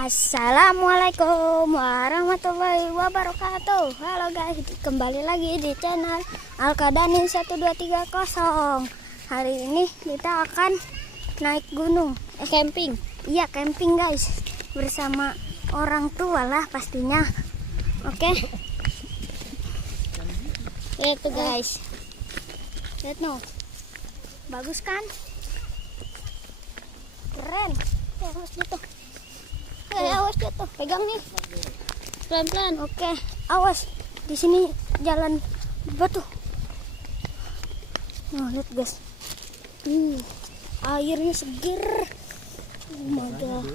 Assalamualaikum warahmatullahi wabarakatuh. Halo guys, kembali lagi di channel Alkadani 1230. Hari ini kita akan naik gunung, camping. Iya, camping guys, bersama orang tua lah pastinya. Oke. Itu guys. Lihat no. Bagus kan? Keren. Ya, harus gitu. Awas jatuh, pegang nih, pelan-pelan. Oke, awas. Di sini jalan batu. Nah, lihat guys. Airnya seger. Oh my god.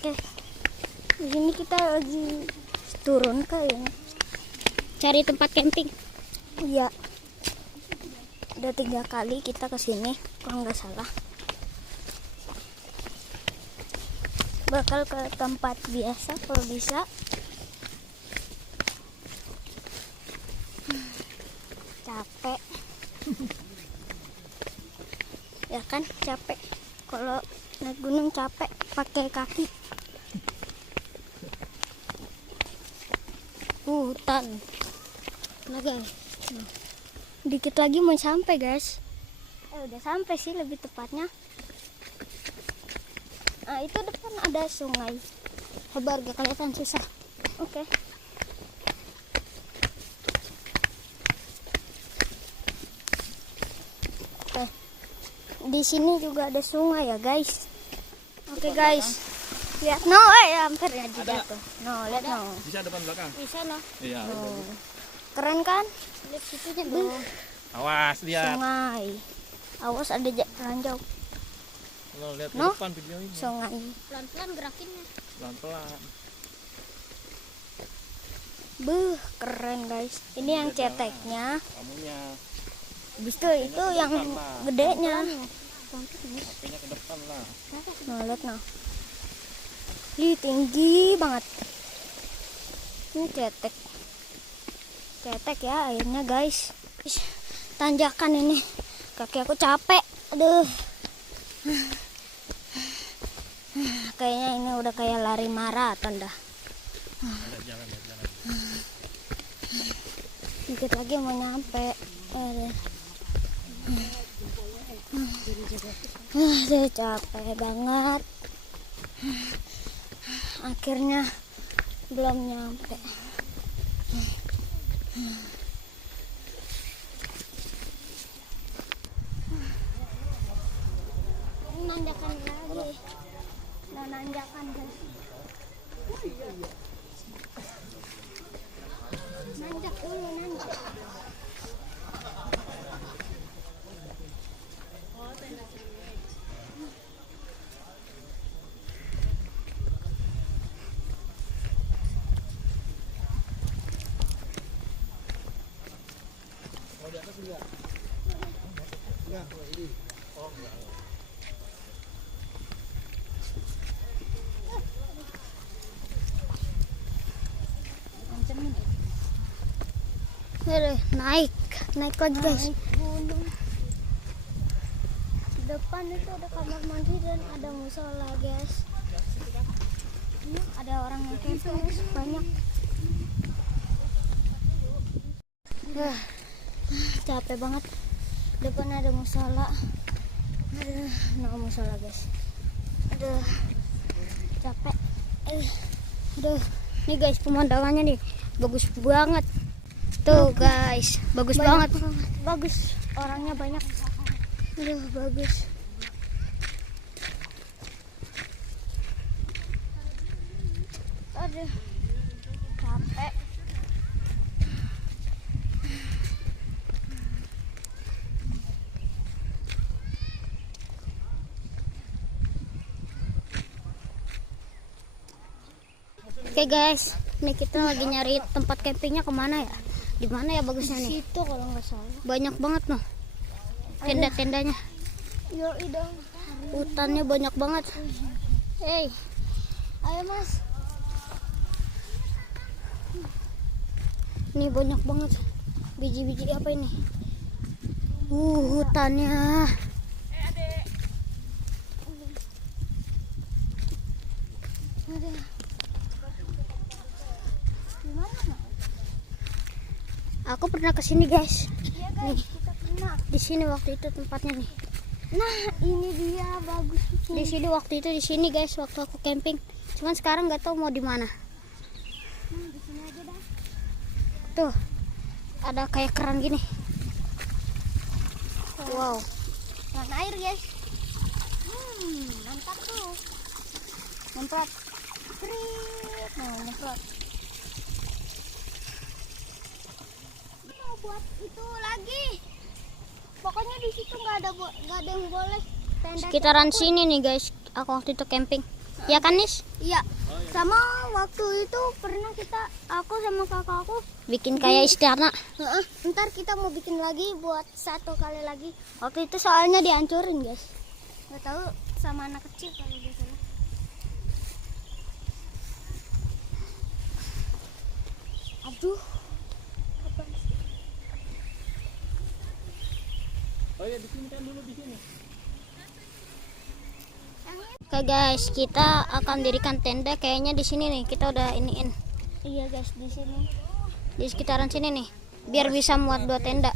Oke, di sini kita lagi turun ke yang cari tempat camping. Iya. Udah 3 kali kita ke sini, kalau nggak salah. Bakal ke tempat biasa kalau bisa. Capek ya kan, capek kalau naik gunung, capek pakai kaki. Hutan nah guys, dikit lagi mau sampai guys. Udah sampai sih lebih tepatnya. Nah, itu depan ada sungai. Hebar gak kelihatan, susah. Oke. Oke. Di sini juga ada sungai ya, guys. Oke, guys. Lihat no, hampir aja jatuh. No, lihat no. Bisa depan belakang? Bisa no. Iya. No. Keren kan? Lihat situnya dong. Awas lihat. Sungai. Awas ada ranjau. Kalau lihat No? ke depan video ini. Sungai. Pelan-pelan gerakinnya. Pelan-pelan. Keren guys. Ini yang ceteknya. Kamunya. Habis itu yang gedenya. Apinya ke depan lah. Nah, lihat nah. Tinggi banget. Ini cetek. Cetek ya airnya guys. Tanjakan ini. Kaki aku capek. Aduh. Kayaknya ini udah kayak lari maraton dah. Dikit lagi mau nyampe. Aduh, capek banget. Akhirnya belum nyampe. Nanjakan lagi. Nah, nanjakan guys. Nanjak dulu, nanjak. Naik lagi guys. Gunung. Depan itu ada kamar mandi dan ada musola guys. Ini ada orang yang camping guys, banyak. Capek banget. Depan ada musola. Aduh, musola guys. Aduh, capek. Aduh, nih guys pemandangannya nih, bagus banget. Tuh guys, bagus banget. Bagus, orangnya banyak. Aduh, bagus. Aduh, capek. Oke guys, ini kita lagi nyari tempat campingnya kemana ya? Di mana ya bagusnya nih? Situ kalau nggak salah. Banyak banget noh. Tenda-tendanya. Yo, idong. Hutannya banyak banget. Hey, ayo mas. Ini banyak banget. Biji-biji apa ini? Hutannya. Aku pernah kesini guys. Iya guys, kita pernah. Di sini waktu itu tempatnya nih. Nah, ini dia bagus. Di sini waktu itu di sini guys waktu aku camping. Cuman sekarang nggak tahu mau di mana. Di sini aja dah. Tuh ada kayak keran gini. Wow. Keran air guys. Mantap tuh. Nyemprot. Krit. Nah, nyemprot. Mau buat itu lagi. Pokoknya di situ nggak ada yang boleh. Tenda Sekitaran sini nih guys. Aku waktu itu camping. Ya kan Nis? Iya. Sama waktu itu pernah aku sama kakakku. Bikin kayak istana. Ntar kita mau bikin lagi buat satu kali lagi. Waktu itu soalnya dihancurin guys. Gak tahu sama anak kecil kalau biasanya. Aduh. Oh ya, di sini kan dulu di sini. Oke guys, kita akan dirikan tenda kayaknya di sini nih. Kita udah iniin Iya guys, di sini. di sekitaran sini nih. Biar bisa muat 2 tenda.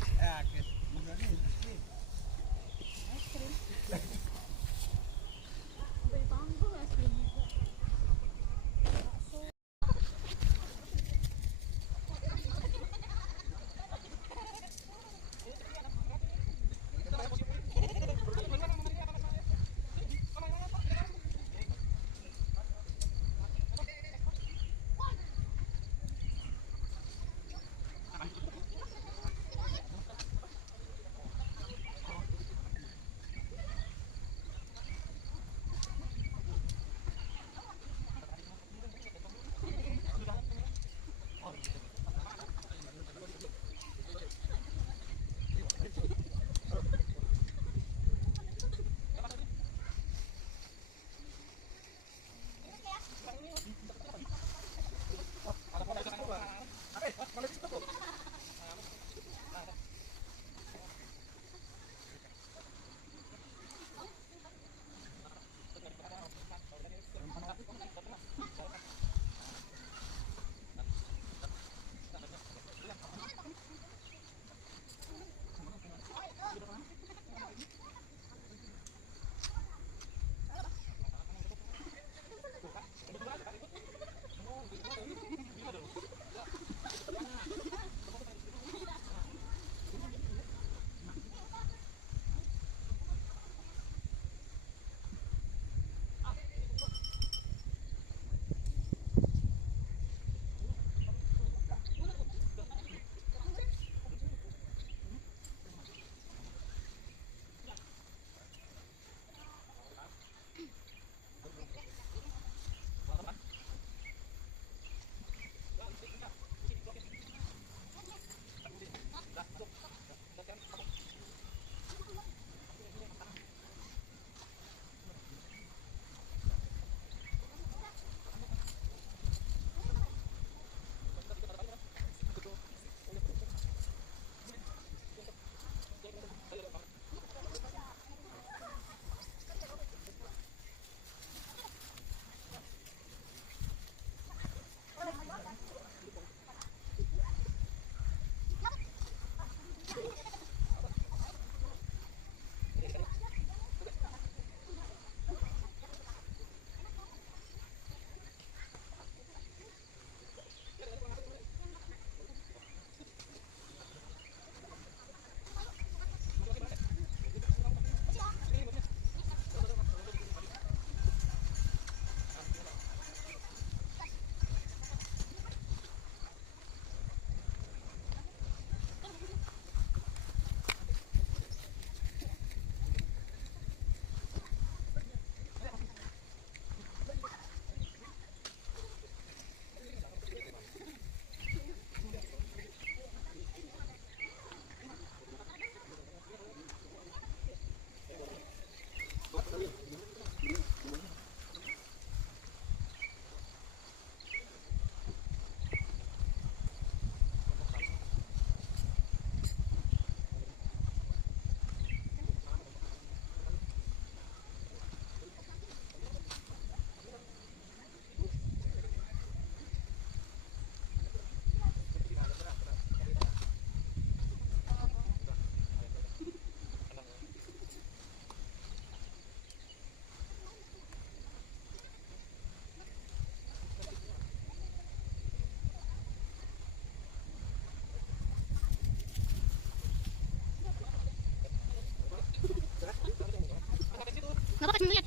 apa-apa lihat.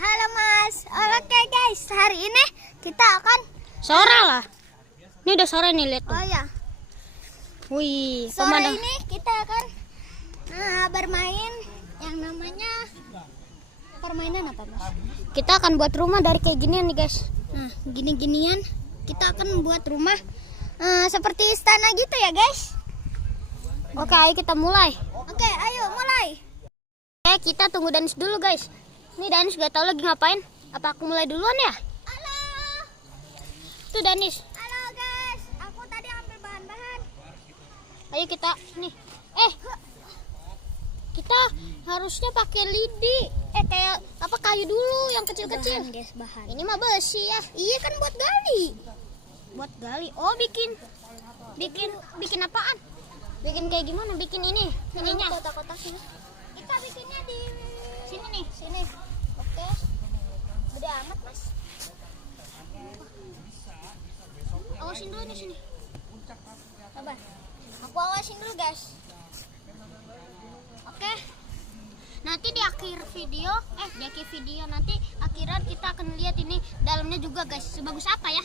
Halo Mas. Oke guys, hari ini kita akan Sore lah. Ini udah sore nih, lihat tuh. oh ya, Wih, sore pemandangan. ini kita akan bermain yang namanya permainan apa Mas? Kita akan buat rumah dari kayak ginian nih, guys. Nah, gini-ginian kita akan buat rumah seperti istana gitu ya guys. Oke, ayo kita mulai. Oke, ayo mulai. Kita tunggu Danis dulu, guys. Ini Danis gak tahu lagi ngapain. Apa aku mulai duluan ya? Halo. Tuh Danis. Halo guys, aku tadi ambil bahan-bahan. Ayo kita nih. Kita harusnya pakai lidi. Kayak apa kayu dulu yang kecil-kecil. Bahan, guys, bahan. Ini mah besi ya. Iya kan buat gali. Buat gali. Oh, bikin apaan? Bikin kayak gimana? Bikin ininya. Kotak-kotaknya. Kita bikinnya di Sini nih. sini. Oke. Gede amat, Mas. Awasin dulu nih sini. Sabar. Aku awasin dulu, guys. Oke. Nanti di akhir video, nanti akhiran kita akan lihat ini dalamnya juga, guys. Sebagus apa ya?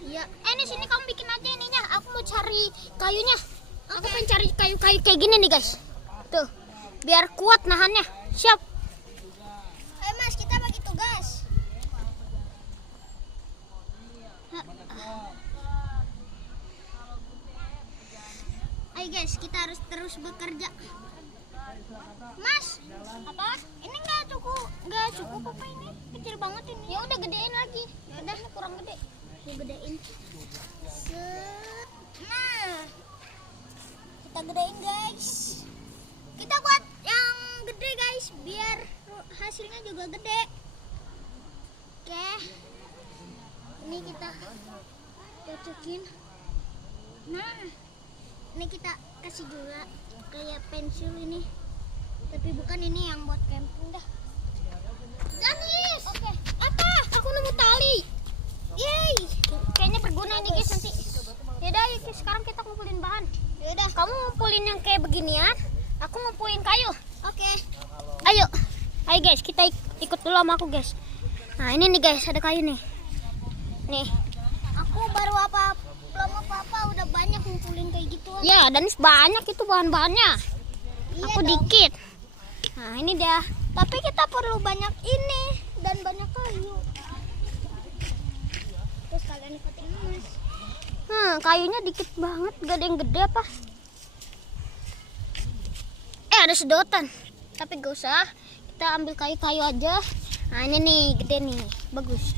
Iya. Ini sini kamu bikin aja ininya. Aku mau cari kayunya. Aku pengen cari kayu-kayu kayak gini nih, guys. Tuh. Biar kuat nahannya. Siap. Mas, kita bagi tugas. Ayo guys, kita harus terus bekerja. Mas, apa? Ini nggak cukup apa ini? Kecil banget ini. Ya udah gedein lagi. Ya udah kurang gede. Mau gedein. Set. Nah. Kita gedein, guys. Kita buat yang gede, guys, biar hasilnya juga gede. Oke. Ini kita cocokin. Nah, ini kita kasih juga kayak pensil ini. Tapi bukan ini yang buat camping dah. Danis. Oke. Apa? Aku nemu tali. Yeay. Kayaknya berguna nih guys nanti. Yaudah, yuk sekarang kita ngumpulin bahan. Yaudah. Kamu ngumpulin yang kayak beginian, aku ngumpulin kayu. Oke. Ayo guys, kita ikut dulu sama aku guys. Nah ini nih guys, ada kayu nih. Nih. Aku baru belum apa-apa udah banyak ngumpulin kayak gitu. Ya, Danis banyak itu bahan-bahannya. Iya Aku dong. dikit. Nah ini dia. Tapi kita perlu banyak ini dan banyak kayu. Terus kalian ikutin Mas. Kayunya dikit banget, gak ada yang gede apa? Ada sedotan. Tapi gak usah. Kita ambil kayu-kayu aja. Nah ini nih, gede nih, bagus.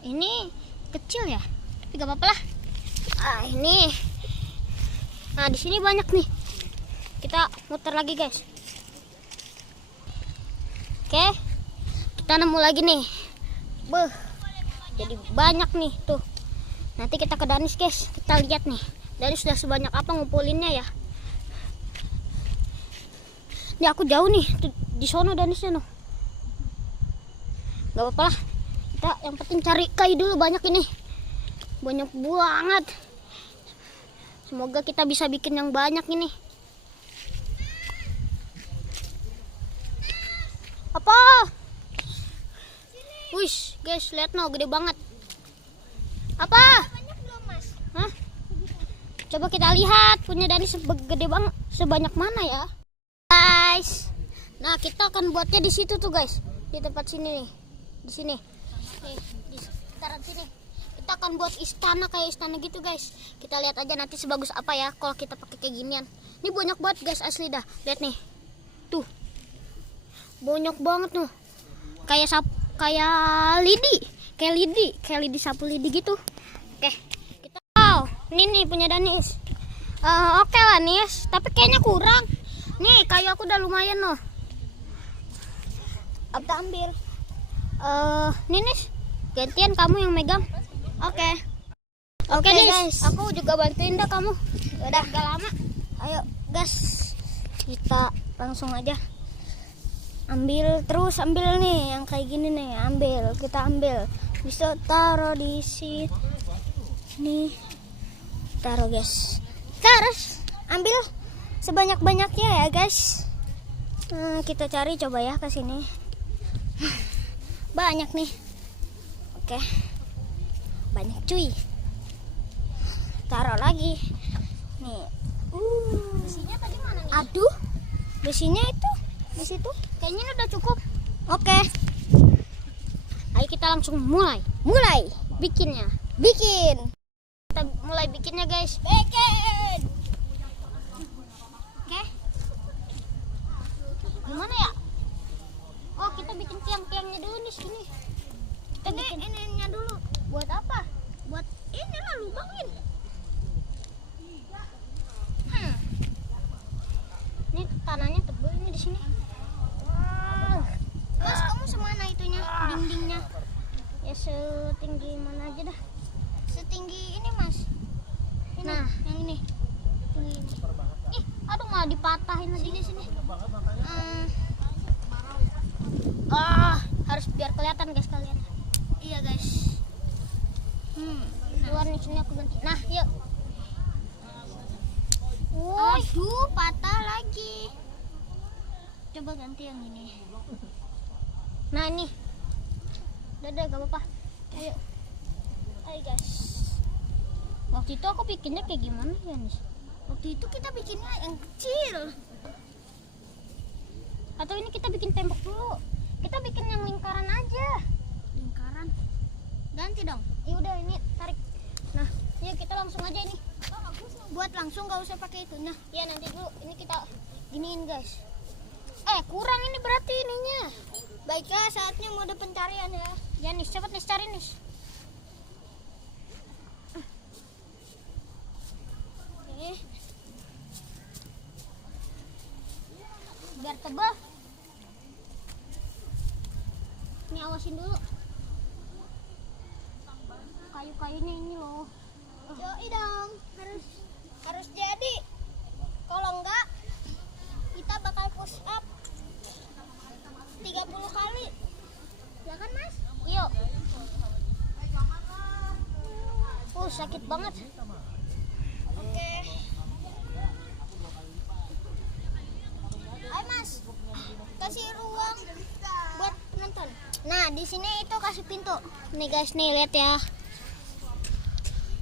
Ini kecil ya, tapi gak apa-apa lah. Ini. Nah di sini banyak nih. Kita muter lagi guys. Oke, kita nemu lagi nih. Jadi banyak nih tuh. Nanti kita ke Danis guys. Kita lihat nih. Danis sudah sebanyak apa ngumpulinnya ya. Ini aku jauh nih. Tuh, di sono danisnya noh. Gak apa-apa lah. Kita yang penting cari kayu dulu, banyak ini. Banyak banget. Semoga kita bisa bikin yang banyak ini. Apa? Wih, guys, lihat no, gede banget. Apa? Banyak belum, Mas? Hah? Coba kita lihat punya Dani gede banget, sebanyak mana ya, guys. Nah, kita akan buatnya di situ tuh, guys. Di tempat sini nih. Di sini. Nih, di sekitaran sini. Kita akan buat istana kayak istana gitu, guys. Kita lihat aja nanti sebagus apa ya kalau kita pakai kayak ginian. Ini banyak banget, guys, asli dah. Lihat nih. Tuh. Banyak banget tuh. Kayak lidi sapu lidi gitu. Oke. Kita ini nih punya Danis. Oke lah Nis, tapi kayaknya kurang. Nih, kayu aku udah lumayan loh. Apa ambil? Nih Nis, gantian kamu yang megang. Oke. Oke guys, aku juga bantuin dah kamu. Udah gak lama. Ayo gas, kita langsung aja. Ambil terus, ambil nih yang kayak gini nih, ambil, kita ambil. Bisa taruh di sini. Nih, taruh guys. Terus ambil sebanyak-banyaknya ya guys. Kita cari coba ya ke sini. Banyak nih. Oke. Banyak cuy. Taruh lagi. Nih. Besinya tadi mana nih? Aduh. Besinya itu di situ. Kayaknya ini udah cukup. Oke. Ayo kita langsung mulai bikinnya. Kita mulai bikinnya guys. Bikin. Oke. Gimana ya? Oh, kita bikin tiang-tiangnya dulu di sini. Kita bikin ininya dulu. Buat apa? Buat ini lah, lubangin. Ini tanahnya tebal ini di sini. Mas, kamu semana itunya, dindingnya? Ya setinggi mana aja dah. Setinggi ini Mas. Ini, nah, yang ini. Tinggi ini. Ih, aduh malah dipatahin lagi di sini. Harus biar kelihatan guys kalian. Iya guys. Luar nih sini aku ganti. Nah, yuk. Aduh, patah lagi. Coba ganti yang ini. Nah ini. Udah gak apa-apa. Ayo guys. Waktu itu aku bikinnya kayak gimana ya nih? Waktu itu kita bikinnya yang kecil. Atau ini kita bikin tembok dulu. Kita bikin yang lingkaran aja. Lingkaran. Ganti dong. Ya udah ini tarik. Nah, yuk kita langsung aja ini. Buat langsung gak usah pakai itu. Nah, ya nanti dulu ini kita giniin guys. Kurang ini berarti ininya. Baiklah, saatnya mode pencarian ya. Ya nih, cepet nih cari nih. Oke. Biar tebal. Ini awasin dulu. Kayu-kayunya ini loh. Yoi dong, harus jadi. Kalau enggak, kita bakal push up 30 kali. Ya kan Mas? Yuk. Sakit banget. Oke. Ayo Mas, kasih ruang buat penonton. Nah, di sini itu kasih pintu. Nih guys, nih lihat ya.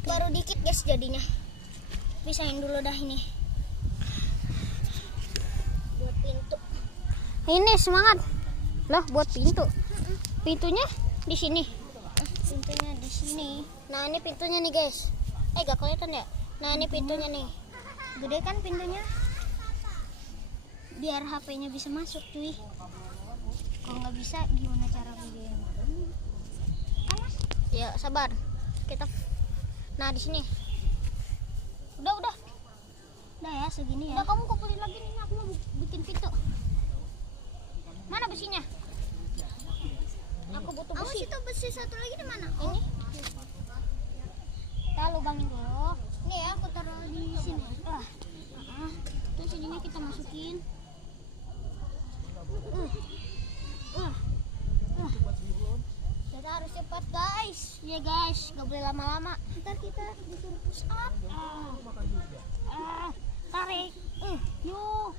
Baru dikit guys jadinya. Pisahin dulu dah ini. Buat pintu. Ini semangat. Loh, buat pintu. Pintunya di sini. Pintunya di sini. Nah, ini pintunya nih, guys. Gak kelihatan ya? Nah, ini pintunya nih. Gede kan pintunya? Biar HP-nya bisa masuk, cuy. Kalau nggak bisa, gimana cara videonya? Mas? Ya, sabar. Kita. Nah, di sini. Udah. Udah ya, segini ya. Udah, kamu kumpulin lagi nih, aku mau bikin pintu. Mana besinya? Aku butuh besi. Awas itu besi satu lagi di mana? Ini. Kita lubangin dulu. Nih ya, aku taruh di sini. Terus ininya kita masukin. Kita harus cepat guys. Ya guys, gak boleh lama-lama. Ntar kita disuruh push up. Tarik. Yuk.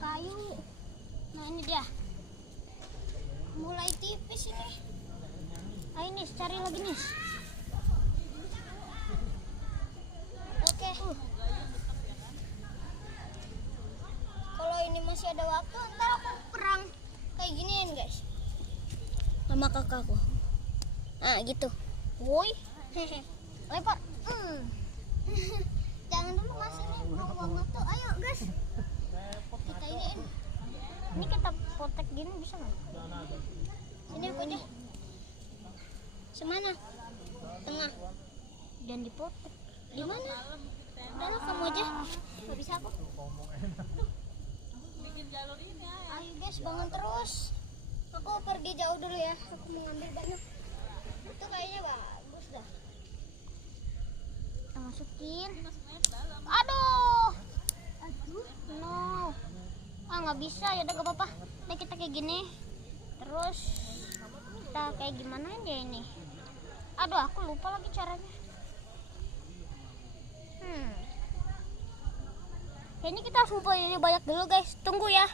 Kayu. Nah ini dia. Mulai tipis ini. Ayo Nis, cari lagi Nis. Oke. Kalau ini masih ada waktu, ntar aku perang kayak giniin guys. Sama kakakku. Nah gitu. Woi. Lempar. Jangan dulu mas, ini buang waktu. Ayo guys. Kita iniin. Ini kita potek gini bisa nggak? Ini aku aja. Semana? Tengah. Dan dipotek. Di mana? Udahlah kamu aja. Gak bisa aku. Ayo guys, bangun terus. Aku pergi jauh dulu ya. Aku mau ngambil banyak. Itu kayaknya bagus dah. Kita masukin. Aduh. No. Nggak bisa, ya udah gak apa-apa. Nah kita kayak gini. Terus kita kayak gimana aja ini. Aduh, aku lupa lagi caranya. Kayaknya kita harus ngumpulin ini banyak dulu guys. Tunggu ya.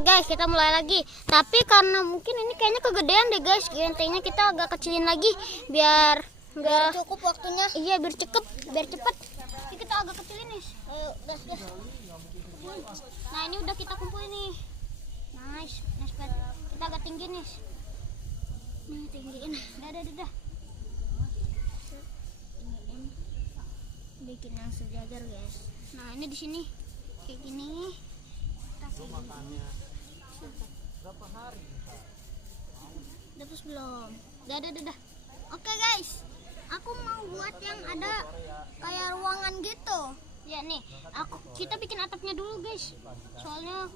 Guys, kita mulai lagi. Tapi karena mungkin ini kayaknya kegedean deh guys. Gentengnya kita agak kecilin lagi biar nggak cukup waktunya. Iya, biar cukup, biar cepet. Jadi kita agak kecilin nih. Ayo, gas. Nah, ini udah kita kumpulin nih. Nice banget. Kita agak tinggi nih. Nih, tinggiin. Dah. Bikin yang sejajar guys. Nah ini di sini kayak gini. Berapa hari? Udah terus belum? Dah. Oke guys, aku mau buat yang ada kayak ruangan gitu. Ya nih, kita bikin atapnya dulu guys. Soalnya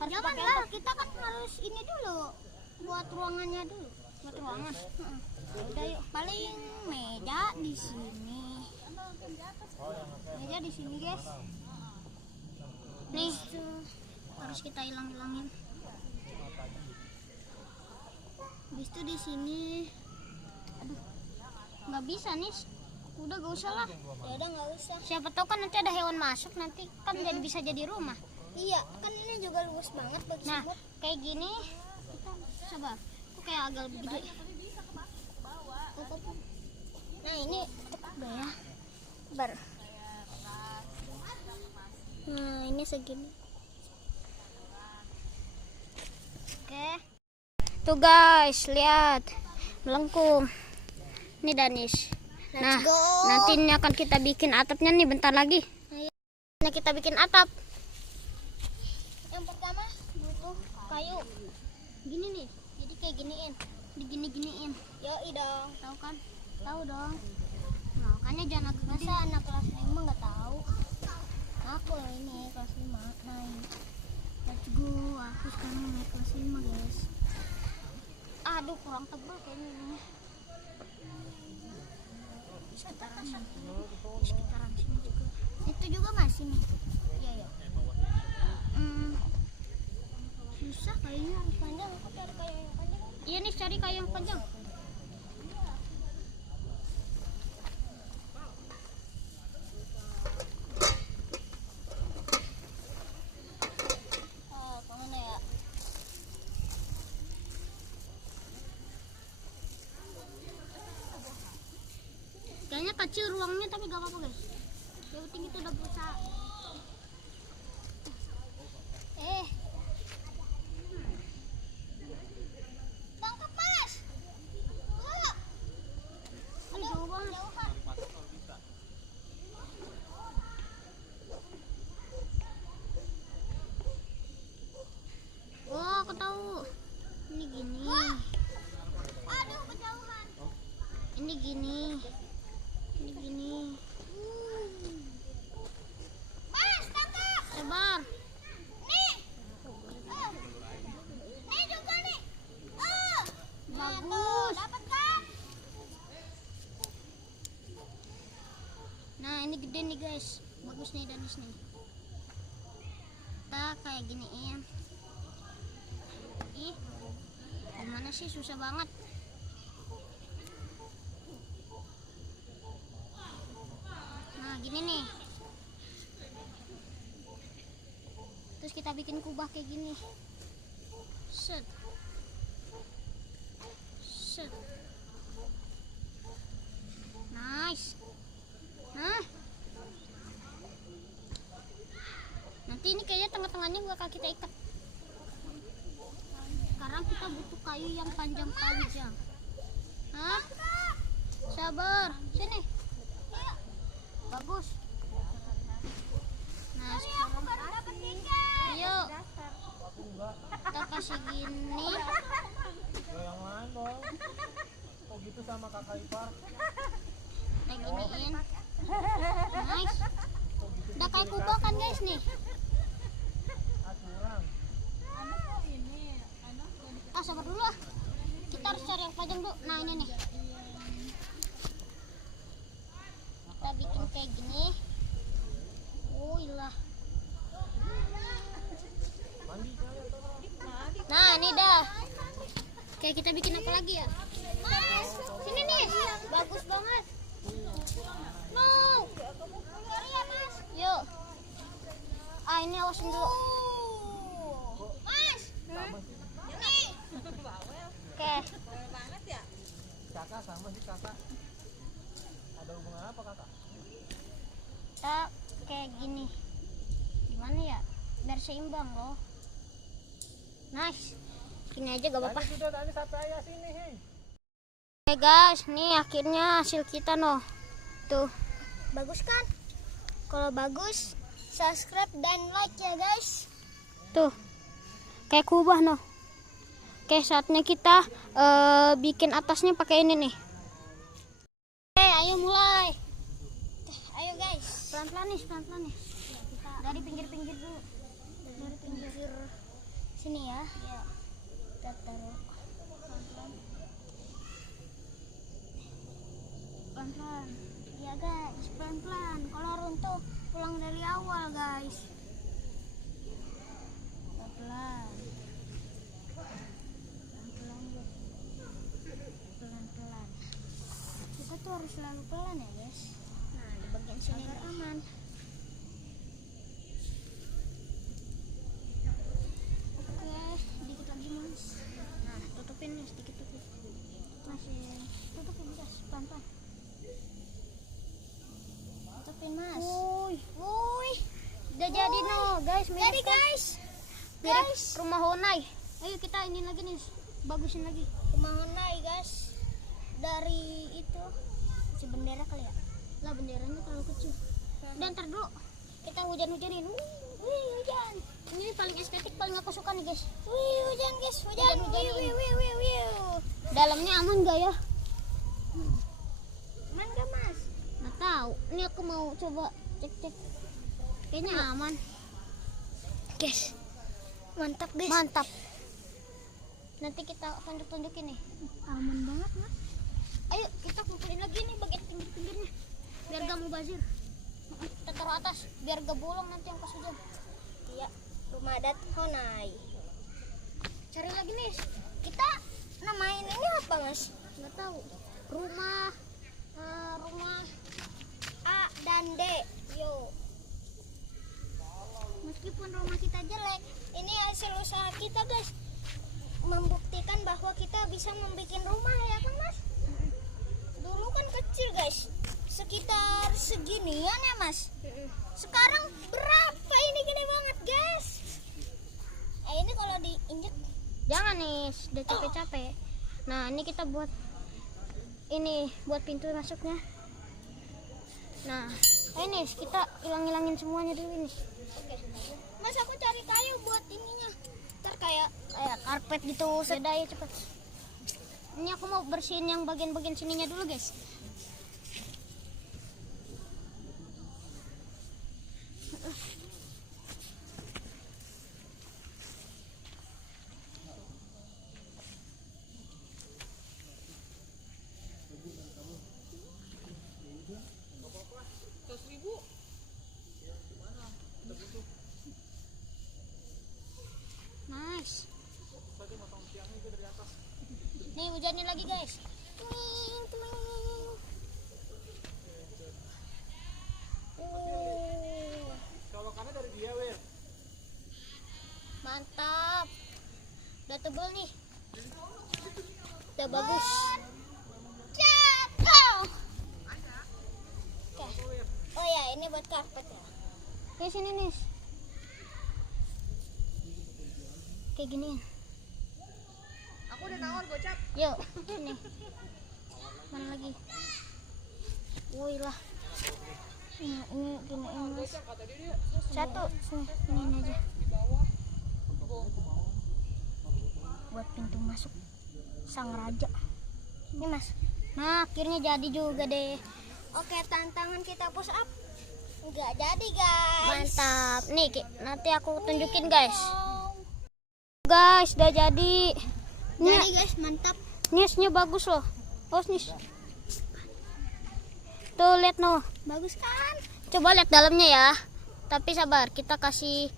harus jangan lah, kita kan harus ini dulu buat ruangannya dulu. Buat ruangan. Udah yuk, paling meja di sini. Meja di sini guys. Nih harus kita hilangin. Habis itu di sini. Aduh, nggak bisa nih. Udah gak usah lah. Ya udah nggak usah. Siapa tahu kan nanti ada hewan masuk, nanti kan jadi bisa jadi rumah. Iya, kan ini juga luas banget bagi semut. Nah, kayak gini. Kita coba. Aku kayak agak lebih gede. Nah ini udah ya. Nah ini segini. Oke. Tuh guys, lihat melengkung. Ini Danis. Nah, nanti ini akan kita bikin atapnya nih bentar lagi. Nah, kita bikin atap. Yang pertama butuh kayu. Gini nih. Jadi kayak giniin. Digini-giniin. Yoi dong. Tahu kan? Tahu dong. Nah, makanya jangan agak masa anak kelas 5 nggak tahu. Aku ini kelas 5 naik. Let's go. Aku sekarang naik kelas 5 guys. Aduh, kurang tebal kayaknya ini. Sekitaran sini juga. Itu juga masih nih. Iya. Susah kayaknya harus panjang. Aku cari kayu yang panjang. Iya nih, cari kayu yang panjang. Kayaknya kecil ruangnya tapi gak apa-apa guys. Yang penting itu udah berusaha. Tangkap mas. Ini jauh banget. Oh, aku tahu. Ini gini. Aduh, kejauhan. Ini gini. Mas, tangkap. Sabar. Nih. Nah ini gede nih guys, bagus nih danis nih. Kita kayak giniin. Ih, gimana sih, susah banget. Nah gini nih. Terus kita bikin kubah kayak gini. Set. Set. Nice. Nah. Nanti ini kayaknya tengah-tengahnya bakal kita ikat. Sekarang kita butuh kayu yang panjang. Hah? Sabar. Sini. Bagus. Nah, sekarang yuk. Kita kasih gini. Yang lain dong. Kok gitu sama kakak ipar? Kita giniin. Nice. Udah kayak kubah kan guys nih. Curang. Sabar dulu ah. Kita harus cari yang panjang dulu. Nah ini nih. Kita bikin kayak gini. Oh ilah. Nah ini dah. Kayak kita bikin apa lagi ya? Mas, sini nih. Bagus banget. No. Yuk. Ah ini awasin dulu. Mas. Ini. Oke. Kakak sama sih kakak. Ada hubungan apa kakak? Kita kayak gini. Gimana ya? Biar seimbang loh. Nice. Gini aja gak apa-apa. Tadi sudah tadi sampai ayah sini, hei. Oke guys, nih akhirnya hasil kita noh. Tuh. Bagus kan? Kalau bagus, subscribe dan like ya guys. Tuh. Kayak kubah noh. Oke, saatnya kita bikin atasnya pakai ini nih. Oke, ayo mulai. Ayo guys, pelan-pelan nih. Dari pinggir-pinggir dulu. Dari pinggir sini ya. Iya. Kita taruh pelan-pelan. Iya guys, pelan-pelan. Kalau runtuh, pulang dari awal guys. Pelan-pelan. Pelan-pelan. Kita tuh harus selalu pelan ya guys. Nah di bagian sini agar aman. Oke, sedikit lagi mas. Nah tutupin nih sedikit tutup. Masih tutupin guys, pelan-pelan. Tutupin mas. Wuih, udah jadi no guys. Jadi guys. Mirip rumah Honai. Ayo kita ini lagi nih, bagusin lagi rumah Honai guys. Dari itu si bendera kali ya. Lah benderanya terlalu kecil. Dan ntar dulu kita hujan-hujanin. Wih, hujan. Ini paling estetik, paling aku suka nih guys. Wih, hujan guys, hujan. Wih. Dalamnya aman gak ya? Aman gak mas? Nggak tahu. Ini aku mau coba cek. Kayaknya aman. Guys, mantap guys. Mantap. Nanti kita tunjuk-tunjukin nih. Aman banget mas. Ayo kita kumpulin lagi nih bagian pinggir-pinggirnya biar gak mubazir. Kita taruh atas biar gak bolong nanti yang pas hujan. Iya, rumah adat Honai. Cari lagi nih. Kita namain ini apa mas? Nggak tahu. Rumah A dan D. Yo. Meskipun rumah kita jelek, ini hasil usaha kita guys. Membuktikan bahwa kita bisa membuat rumah ya kan mas? Dulu kan kecil guys, sekitar seginian ya mas. Sekarang berapa ini, gede banget guys. Ini kalau diinjek jangan nih, sudah capek-capek. Nah ini kita buat ini buat pintu masuknya. Nah ini kita hilang-hilangin semuanya dulu ini. Oke. Mas aku cari kayu buat ininya. Ntar kayak karpet gitu. Sudah ya cepet. Ini aku mau bersihin yang bagian-bagian sininya dulu guys. lagi guys. Twing, twing. Colokannya dari dia, Wir. Mantap. Udah tebel nih. Udah bagus. Oke. Oh ya, ini buat karpet ya. Oke, sini nih. Kayak gini ya. Aku udah nawar gocap. Yuk, sini. Mana lagi? Woi lah. Ini giniin mas. Satu, sini, ini aja. Buat pintu masuk sang raja. Ini mas. Nah, akhirnya jadi juga deh. Oke, tantangan kita push up. Nggak jadi guys. Mantap. Nih, nanti aku tunjukin guys. Guys, udah jadi. Jadi guys, mantap. Nisnya bagus loh. Oh, nis. Tuh lihat noh. Bagus kan? Coba lihat dalamnya ya. Tapi sabar, kita kasih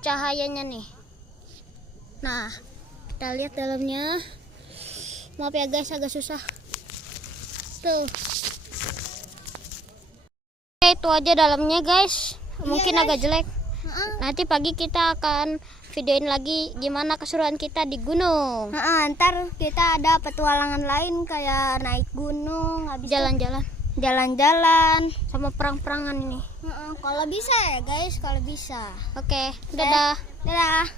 cahayanya nih. Nah, kita lihat dalamnya. Maaf ya guys, agak susah. Tuh. Oke, itu aja dalamnya guys. Mungkin guys. agak jelek. Nanti pagi kita akan videoin lagi gimana keseruan kita di gunung. Ntar kita ada petualangan lain kayak naik gunung, habis Jalan-jalan jalan-jalan. sama perang-perangan ini. Kalau bisa ya guys, kalau bisa. Oke, dadah. Dadah.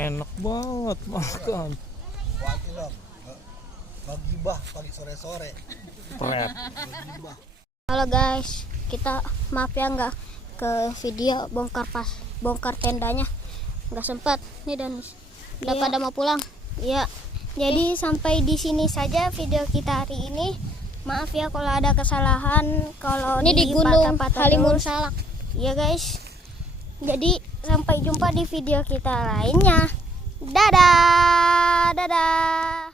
Enak banget makan. Wajib dong. Bagibah pagi sore-sore. Pret. Halo guys, kita maaf ya nggak ke video bongkar tendanya, nggak sempat nih dan udah Iya. pada mau pulang. Ya, jadi sampai di sini saja video kita hari ini. Maaf ya kalau ada kesalahan, kalau Ini di Gunung patah-patah Halimun terus. Salak. Ya guys. Jadi sampai jumpa di video kita lainnya. Dadah, dadah.